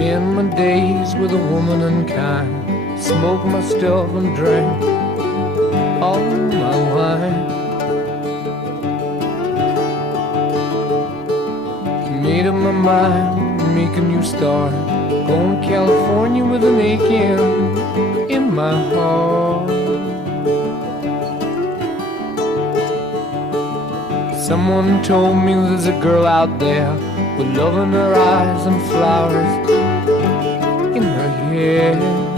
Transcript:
Spend my days with a woman unkind, smoke my stuff and drink all my wine. Made up my mind, make a new start, going to California with an aching in my heart. Someone told me there's a girl out there with love in her eyes and flowers in her hair.